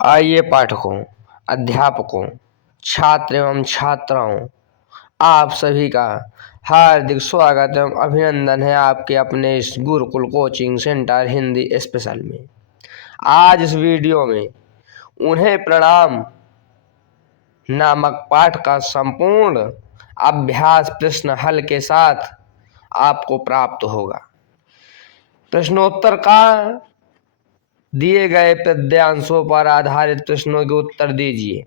आइए पाठकों, अध्यापकों, छात्र एवं छात्राओं, आप सभी का हार्दिक स्वागत एवं अभिनंदन है आपके अपने इस Gurukul coaching centre Hindi special में। आज इस वीडियो में उन्हें प्रणाम नामक पाठ का संपूर्ण अभ्यास प्रश्न हल के साथ आपको प्राप्त होगा। प्रश्नोत्तर का दिए गए पद्यांशों पर आधारित प्रश्नों के उत्तर दीजिए।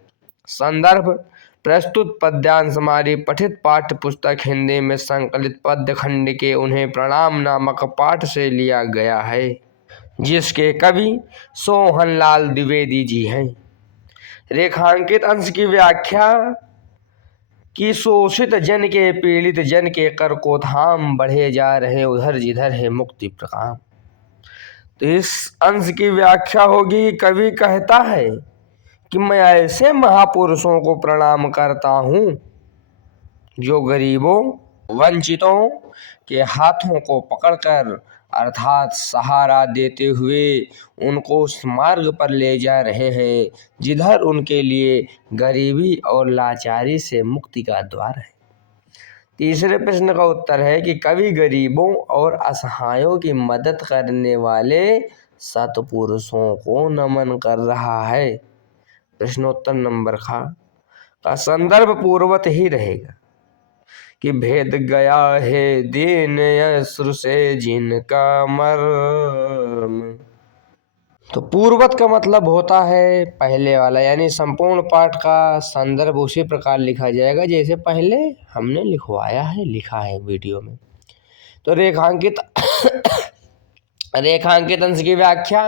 संदर्भ: प्रस्तुत पद्यांश हमारी पठित पाठ्य पुस्तक हिंदी में संकलित पद्य खंड के उन्हें प्रणाम नामक पाठ से लिया गया है, जिसके कवि सोहनलाल द्विवेदी जी हैं। रेखांकित अंश की व्याख्या कि शोषित जन के पीड़ित जन के कर को थाम बढ़े जा रहे उधर जिधर है मुक्ति प्रकाम। तो इस अंश की व्याख्या होगी। कवि कहता है कि मैं ऐसे महापुरुषों को प्रणाम करता हूँ जो गरीबों वंचितों के हाथों को पकड़कर अर्थात सहारा देते हुए उनको उस मार्ग पर ले जा रहे हैं जिधर उनके लिए गरीबी और लाचारी से मुक्ति का द्वार है। तीसरे प्रश्न का उत्तर है कि कवि गरीबों और असहायों की मदद करने वाले सत्पुरुषों को नमन कर रहा है। प्रश्नोत्तर नंबर का संदर्भ पूर्वत ही रहेगा कि भेद गया है दीन अश्रु से जिनका मर्म। तो पूर्वत का मतलब होता है पहले वाला, यानी संपूर्ण पाठ का संदर्भ उसी प्रकार लिखा जाएगा जैसे पहले हमने लिखा है वीडियो में। तो रेखांकित अंश की व्याख्या: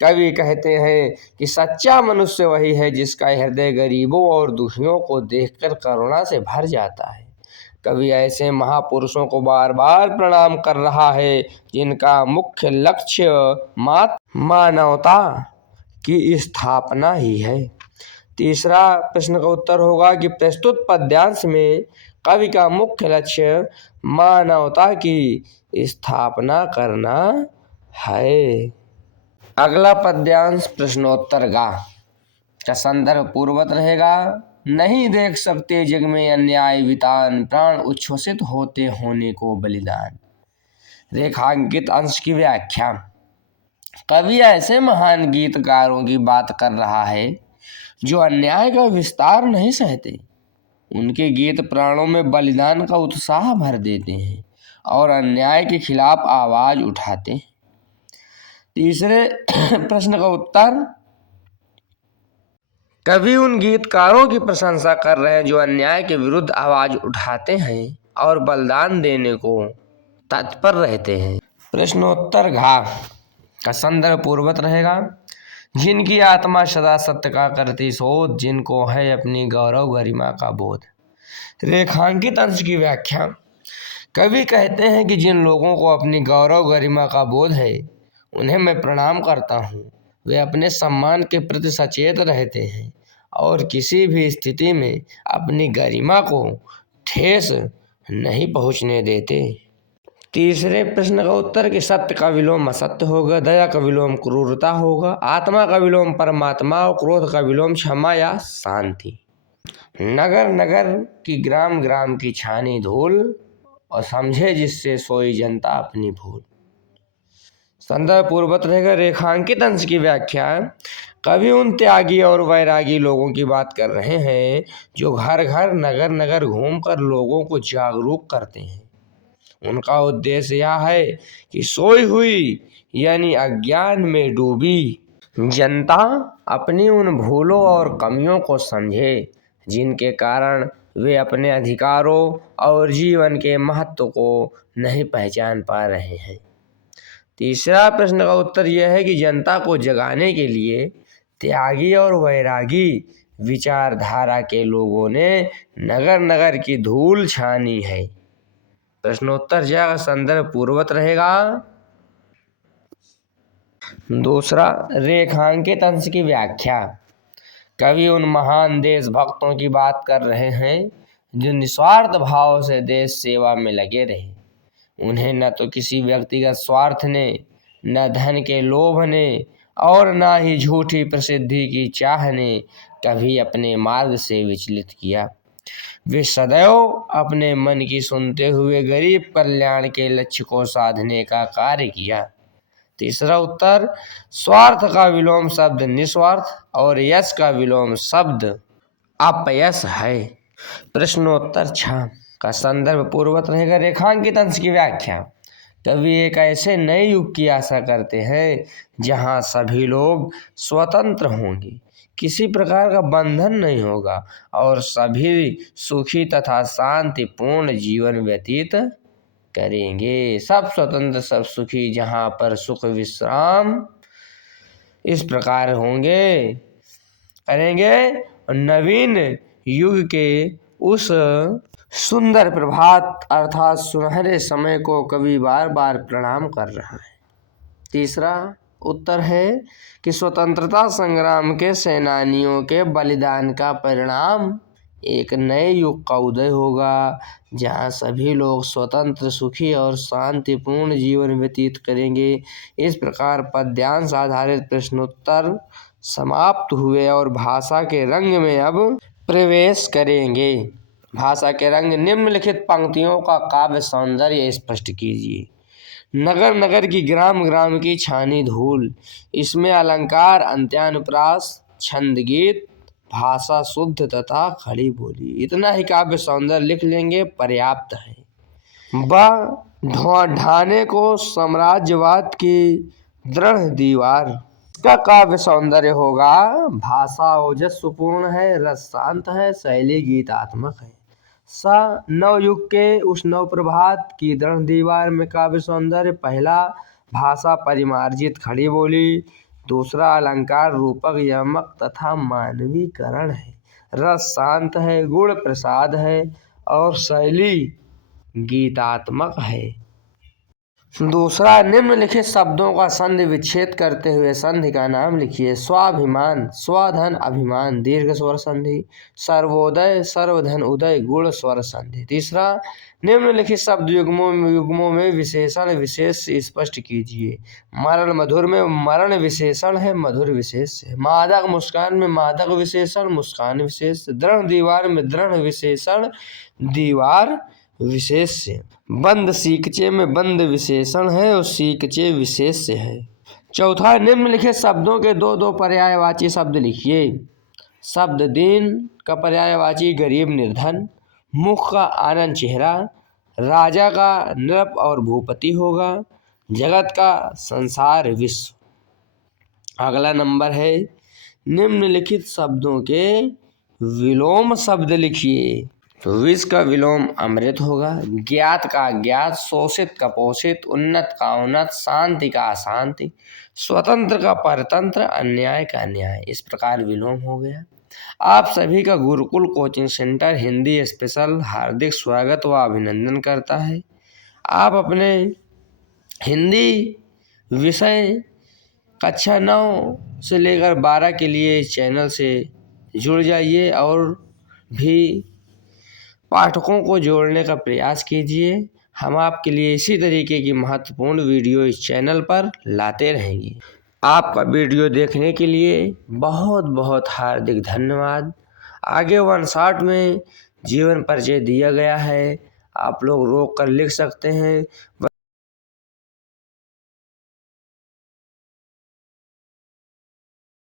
कवि कहते हैं कि सच्चा मनुष्य वही है जिसका हृदय गरीबों और दुखियों को देखकर करुणा से भर जाता है। कवि ऐसे महापुरुषों को बार बार प्रणाम कर रहा है जिनका मुख्य लक्ष्य मात्र मानवता की स्थापना ही है। तीसरा प्रश्न का उत्तर होगा कि प्रस्तुत पद्यांश में कवि का मुख्य लक्ष्य मानवता की स्थापना करना है। अगला पद्यांश प्रश्नोत्तर का संदर्भ पूर्वत रहेगा। नहीं देख सकते जग में अन्याय वितान, प्राण उच्छ्वसित होते होने को बलिदान। रेखांकित अंश की व्याख्या: कवि ऐसे महान गीतकारों की बात कर रहा है जो अन्याय का विस्तार नहीं सहते। उनके गीत प्राणों में बलिदान का उत्साह भर देते हैं और अन्याय के खिलाफ आवाज उठाते हैं। तीसरे प्रश्न का उत्तर: कवि उन गीतकारों की प्रशंसा कर रहे हैं जो अन्याय के विरुद्ध आवाज उठाते हैं और बलिदान देने को तत्पर रहते हैं। प्रश्नोत्तर का संदर्भ पूर्वत रहेगा। जिनकी आत्मा सदा सत्य का करती शोध, जिनको है अपनी गौरव गरिमा का बोध। रेखांकित अंश की व्याख्या: कवि कहते हैं कि जिन लोगों को अपनी गौरव गरिमा का बोध है उन्हें मैं प्रणाम करता हूँ। वे अपने सम्मान के प्रति सचेत रहते हैं और किसी भी स्थिति में अपनी गरिमा को ठेस नहीं पहुँचने देते। तीसरे प्रश्न का उत्तर कि सत्य का विलोम असत्य होगा, दया का विलोम क्रूरता होगा, आत्मा का विलोम परमात्मा और क्रोध का विलोम क्षमा या शांति। नगर नगर की ग्राम ग्राम की छानी धूल, और समझे जिससे सोई जनता अपनी भूल। संदर्भ पूर्वत रहेगा। रेखांकित अंश की व्याख्या: कवि उन त्यागी और वैरागी लोगों की बात कर रहे हैं जो घर घर नगर नगर घूमकर लोगों को जागरूक करते हैं। उनका उद्देश्य यह है कि सोई हुई यानी अज्ञान में डूबी जनता अपनी उन भूलों और कमियों को समझे जिनके कारण वे अपने अधिकारों और जीवन के महत्व को नहीं पहचान पा रहे हैं। तीसरा प्रश्न का उत्तर यह है कि जनता को जगाने के लिए त्यागी और वैरागी विचारधारा के लोगों ने नगर नगर की धूल छानी है। प्रश्नोत्तर का संदर्भ पूर्वत रहेगा। दूसरा, रेखांकित अंश की व्याख्या: कवि उन महान देशभक्तों की बात कर रहे हैं जो निस्वार्थ भाव से देश सेवा में लगे रहे। उन्हें न तो किसी व्यक्तिगत स्वार्थ ने, न धन के लोभ ने और ना ही झूठी प्रसिद्धि की चाह ने कभी अपने मार्ग से विचलित किया। वे सदैव अपने मन की सुनते हुए गरीब कल्याण के लक्ष्य को साधने का कार्य किया। तीसरा उत्तर, स्वार्थ का विलोम शब्द निस्वार्थ और यश का विलोम शब्द अपयश है। प्रश्नोत्तर 6 का संदर्भ पूर्ववत रहेगा। रेखांकित अंश की व्याख्या। कवि एक ऐसे नए युग की आशा करते हैं जहां सभी लोग स्वतंत्र होंगे, किसी प्रकार का बंधन नहीं होगा और सभी सुखी तथा शांतिपूर्ण जीवन व्यतीत करेंगे। सब स्वतंत्र सब सुखी, जहां पर सुख विश्राम इस प्रकार होंगे करेंगे। और नवीन युग के उस सुंदर प्रभात अर्थात सुनहरे समय को कवि बार बार प्रणाम कर रहा है। तीसरा उत्तर है कि स्वतंत्रता संग्राम के सेनानियों के बलिदान का परिणाम एक नए युग का उदय होगा, जहां सभी लोग स्वतंत्र सुखी और शांतिपूर्ण जीवन व्यतीत करेंगे। इस प्रकार पद्यांश आधारित प्रश्नोत्तर समाप्त हुए और भाषा के रंग में अब प्रवेश करेंगे। भाषा के रंग। निम्नलिखित पंक्तियों का काव्य सौंदर्य स्पष्ट कीजिए। नगर नगर की ग्राम ग्राम की छानी धूल, इसमें अलंकार अंत्यानुप्रास, छंद गीत, भाषा शुद्ध तथा खड़ी बोली। इतना ही काव्य सौंदर्य लिख लेंगे, पर्याप्त है। ढाने को साम्राज्यवाद की दृढ़ दीवार, इसका काव्य सौंदर्य होगा। भाषा ओजस्वीपूर्ण है, रस शांत है, शैली गीतात्मक है। नवयुग के उस नव प्रभात की दृढ़ दीवार में काव्य सौंदर्य। पहला, भाषा परिमार्जित खड़ी बोली। दूसरा, अलंकार रूपक यमक तथा मानवीकरण है। रस शांत है, गुण प्रसाद है और शैली गीतात्मक है। दूसरा, निम्नलिखित शब्दों का संधि विच्छेद करते हुए संधि का नाम लिखिए। स्वाभिमान, स्वधन अभिमान, दीर्घ स्वर संधि। सर्वोदय, सर्वधन उदय, गुण स्वर संधि। तीसरा, निम्नलिखित शब्द युग्मों में विशेषण विशेष स्पष्ट कीजिए। मरण मधुर में मरण विशेषण है, मधुर विशेष है। मादक मुस्कान में मादक विशेषण, मुस्कान विशेष। दृढ़ दीवार में दृढ़ विशेषण, दीवार विशेष है। बंद सीकचे में बंद विशेषण है और सीकचे विशेष है। चौथा, निम्नलिखित शब्दों के दो दो पर्यायवाची शब्द लिखिए। शब्द दीन का पर्यायवाची गरीब निर्धन, मुख का आनंद चेहरा, राजा का नृप और भूपति होगा, जगत का संसार विश्व। अगला नंबर है, निम्नलिखित शब्दों के विलोम शब्द लिखिए। तो विष का विलोम अमृत होगा, ज्ञात का ज्ञात, शोषित का पोषित, उन्नत का उन्नत, शांति का अशांति, स्वतंत्र का परतंत्र, अन्याय का न्याय। इस प्रकार विलोम हो गया। आप सभी का Gurukul coaching centre Hindi special हार्दिक स्वागत व अभिनंदन करता है। आप अपने हिंदी विषय कक्षा 9 से लेकर 12 के लिए इस चैनल से जुड़ जाइए और भी पाठकों को जोड़ने का प्रयास कीजिए। हम आपके लिए इसी तरीके की महत्वपूर्ण वीडियो इस चैनल पर लाते रहेंगे। आपका वीडियो देखने के लिए बहुत बहुत हार्दिक धन्यवाद। आगे वन शॉट में जीवन परिचय दिया गया है, आप लोग रोक कर लिख सकते हैं।